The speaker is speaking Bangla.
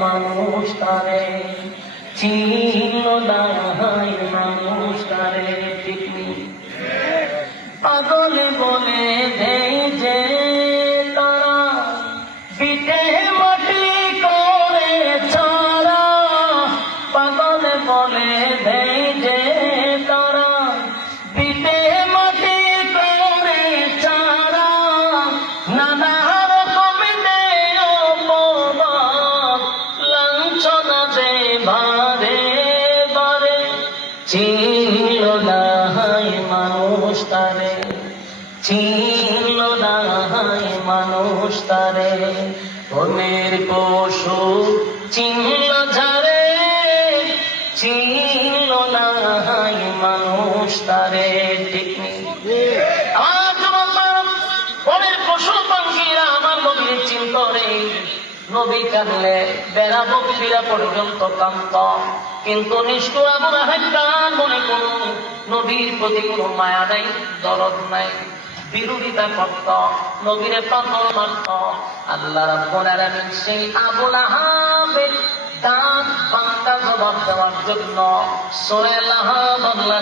মানুষ তারে চিহ্ন মানুষ তারে পাগলে বলে তারা করে ছাড়া পাগলে বলে ছিল না হায় মানুষ তারে ছিল না হায় মানুষ তারে, বনের পশু চিনল ঝারে ছিল না মানুষ তারে, ঠিক নবী কাঁদলে বেড়া বকরিরা পর্যন্ত কান্ত কিন্তু নিষ্ঠুর মনে কোন নবীর প্রতি কোনো মায়া নাই, দরদ নাই। বিরোধিতা করত, নবীরে পাথর মারত আল্লাহ রাব্বুল সেই আবু লাহাবের দাঁত বাঁকা জবাব দেওয়ার জন্য সূরা লাহাব বাংলা